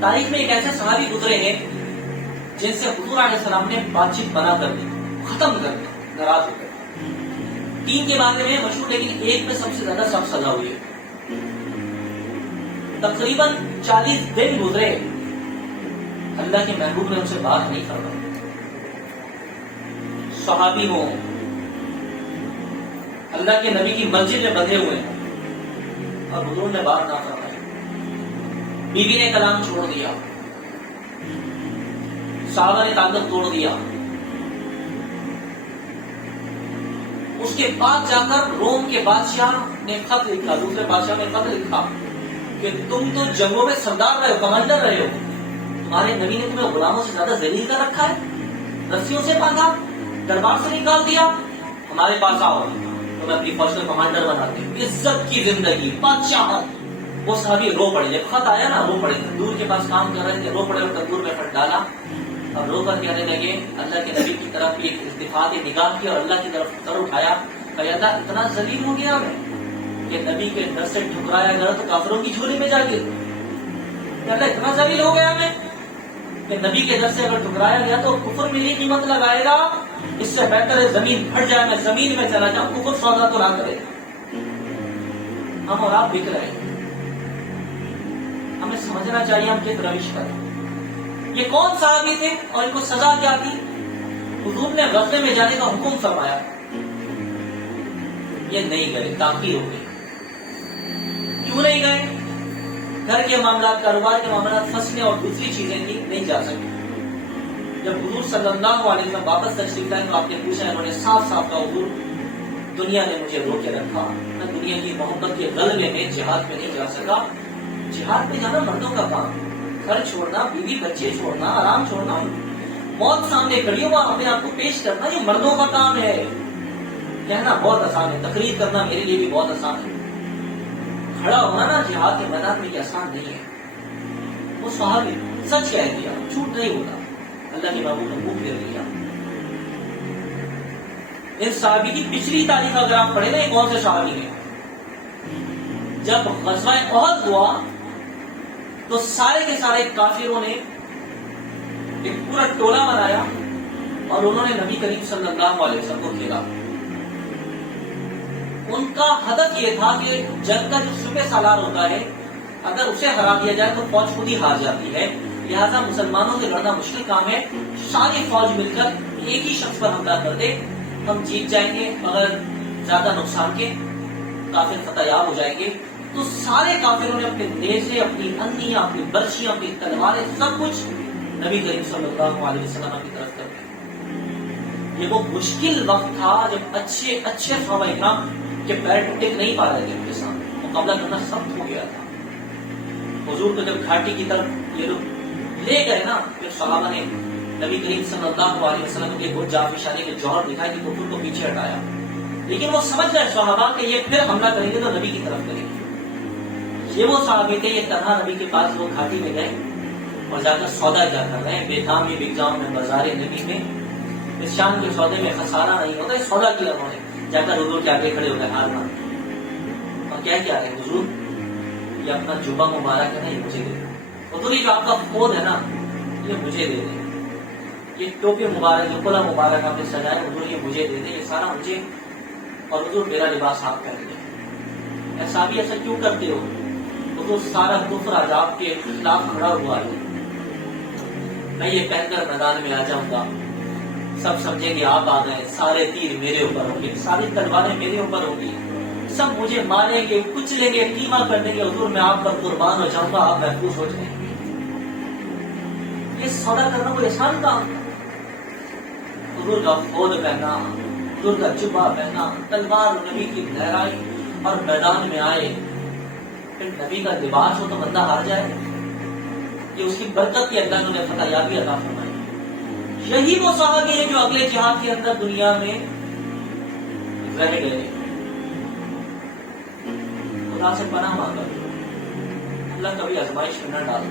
تاریخ میں ایک ایسے صحابی گزرے ہیں جن سے حضور علیہ السلام نے بات چیت بنا کر دی، ختم کر دی، ناراض ہو گئے. 3 کے بارے میں مشہور، لیکن ایک میں سب سے زیادہ سخت سزا ہوئی ہے. تقریباً 40 دن گزرے، اللہ کے محبوب نے ان سے بات نہیں کروائی. صحابی ہوں، اللہ کے نبی کی مسجد میں بندھے ہوئے ہیں اور حضور نے بات نہ فرمائی. بیوی نے کلام چھوڑ دیا، صحابہ نے تعلق توڑ دیا. اس کے بعد جا کر روم کے بادشاہ نے خط لکھا، دوسرے بادشاہ نے خط لکھا کہ تم تو جنگوں میں سردار رہے ہو، کمانڈر رہے ہو، تمہارے نبی نے تمہیں غلاموں سے زیادہ ذلیل کر رکھا ہے، رسیوں سے باندھا، دربار سے نکال دیا. ہمارے پاس آؤ، تمہیں اپنی فوج کا کمانڈر بناتے ہیں. عزت کی زندگی، بادشاہت. وہ صحابی رو پڑے، جب خط آیا نا رو پڑے. تندور کے پاس کام کر رہے تھے، رو پڑے اور تندور میں پھٹ ڈالا اور رو کر کہنے لگے، اللہ کے نبی کی طرف ایک اتفاق نگاہ کی اور اللہ کی طرف سر اٹھایا. اللہ اتنا ذلیل ہو گیا میں کہ نبی کے ڈر سے ٹھکرایا گیا تو کافروں کی جھولی میں جا گر. اللہ اتنا ذلیل ہو گیا میں کہ نبی کے ڈر سے اگر ٹھکرایا گیا تو کفر میری قیمت لگائے گا، اس سے بہتر ہے زمین پھٹ جائے، میں زمین میں چلا جاؤں، کفر سودا تو نہ کرے. ہم اور آپ بک رہے ہیں، ہمیں سمجھنا چاہیے ہم کس روش پر. یہ کون صحابی تھے اور ان کو سزا کیا تھی؟ حضور نے غزوے میں جانے کا حکم فرمایا، یہ نہیں گئے، تاخیر ہو گئی. کیوں نہیں گئے؟ گھر کے معاملات، کاروبار کے معاملات، فصلیں اور دوسری چیزیں تھی، نہیں جا سکے. جب حضور صلی اللہ علیہ وسلم واپس تشریف لائے تو آپ نے پوچھا، انہوں نے صاف صاف کہا، حضور دنیا نے مجھے رو کے رکھا، میں دنیا کی محبت کے غلبے میں جہاد میں نہیں جا سکا. جہاد میں جانا مردوں کا کام، گھر چھوڑنا، بیوی بچے چھوڑنا، آرام چھوڑنا، موت سامنے کھڑی ہو اپنے آپ کو پیش کرنا، یہ مردوں کا کام ہے. کہنا بہت آسان ہے، تقریر کرنا میرے لیے بھی بہت آسان ہے، کھڑا ہونا نا جہاد کے میدان میں یہ آسان نہیں ہے. وہ صحابی سچ کہہ دیا، جھوٹ نہیں ہوتا، اللہ کے محبوب نے منہ پھیر لیا. ان صحابی کی پچھلی تاریخ اگر آپ پڑھیں نا، یہ کون سے صحابی ہیں؟ جب غزوہ احد ہوا تو سارے کے سارے کافروں نے ایک پورا ٹولہ بنایا اور انہوں نے نبی کریم صلی اللہ علیہ وسلم کو گھیرا. ان کا ہدف یہ تھا کہ جنگ کا جو شبہ سالار ہوتا ہے، اگر اسے ہرا دیا جائے تو فوج خود ہی ہار جاتی ہے، لہذا مسلمانوں سے لڑنا مشکل کام ہے. ساری فوج مل کر ایک ہی شخص پر حملہ کر دے، ہم جیت جائیں گے مگر زیادہ نقصان کے، کافر فتح یاب ہو جائیں گے. تو سارے کافروں نے اپنے نیزے، اپنی انیاں، اپنی برچیاں، اپنی تلواریں، سب کچھ نبی کریم صلی اللہ علیہ وسلم کی طرف کر دی. یہ وہ مشکل وقت تھا جب اچھے صحابہ اکرام کے پیر ٹک نہیں پا رہے تھے، ان کے ساتھ مقابلہ کرنا سخت ہو گیا تھا. حضور کو جب گھاٹی کی طرف یہ لوگ لے گئے نا، پھر صحابہ نے نبی کریم صلی اللہ علیہ وسلم کے وہ جافشانی کے جوہر دکھائے کہ کفر کو پیچھے ہٹایا. لیکن وہ سمجھ گئے صحابہ کہ یہ پھر حملہ کریں گے تو نبی کی طرف کریں گے. یہ وہ صحابی تھے، یہ طرح نبی کے پاس وہ گھاٹی میں گئے اور جا کر سودا کیا کر رہے ہیں، بے کام میں بک جاؤں میں بازار نبی میں. اس شام کے سودے میں خسارہ نہیں ہوتا، سودا کیا انہوں نے. جا کر حضور کے آگے کھڑے ہو گئے ہار مان اور کیا رہے، حضور یہ اپنا جبہ مبارک ہے نا، یہ مجھے دے دیں. حضور یہ جو آپ کا خود ہے نا، یہ مجھے دے دیں. یہ ٹوپی مبارک، یہ کلا مبارک آپ نے سجایا، حضور یہ مجھے دے دیں، یہ سارا مجھے، اور حضور میرا لباس آپ پہن لیں. ایسا بھی ایسا کیوں کرتے ہو؟ حضور سارا کفر آج آپ کے خلاف کھڑا ہوا ہے، میں یہ پہن کر میدان میں آ جاؤں گا، سب سمجھیں گے آپ آ گئے، سارے تیر میرے اوپر ہوں گے، ساری تلواریں میرے اوپر ہوں گی، سب مجھے ماریں گے، کچلیں گے، قیمہ کر دیں گے. حضور میں آپ پر قربان ہو جاؤں گا، آپ محفوظ ہو جائیں گے. یہ سودا کرنا کوئی آسان کام ہے؟ حضور کا خود پہنا، حضور کا جبہ پہنا، تلوار نبی کی لہرائی اور میدان میں آئے. پھر نبی کا لباس ہو تو بندہ ہار جائے. یہ اس کی برکت کی اللہ نے فتح یابی عطا فرمائی. یہی وہ صحابی ہیں جو اگلے جہاد کے اندر دنیا میں رہ گئے. خدا سے پناہ مانگا، اللہ کبھی آزمائش میں نہ ڈال.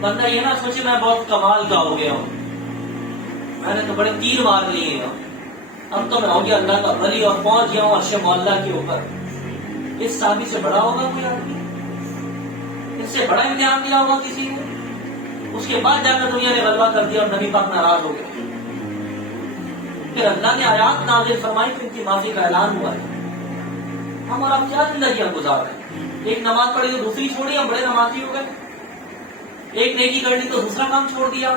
بندہ یہ نہ سوچے میں بہت کمال کا ہو گیا ہوں، میں نے تو بڑے تیر مار لیے ہیں، اب تو میں ہو گیا اللہ کا ولی اور پہنچ گیا ہوں عرش مولا کے اوپر. اس صحابی سے بڑا ہوگا کوئی آدمی؟ اس سے بڑا امتحان دیا ہوگا کسی کو؟ اس کے بعد جا کر دنیا نے غلبہ کر دیا اور نبی پاک ناراض ہو گئے. پھر اللہ نے آیات نازل فرمائی تو ان کی معافی کا اعلان ہوا ہے. ہم اور آپ کیا زندگیاں گزار رہے ہیں؟ ایک نماز پڑھی تو دوسری چھوڑی، ہم بڑے نمازی ہو گئے. ایک نیکی کر لی تو دوسرا کام چھوڑ دیا.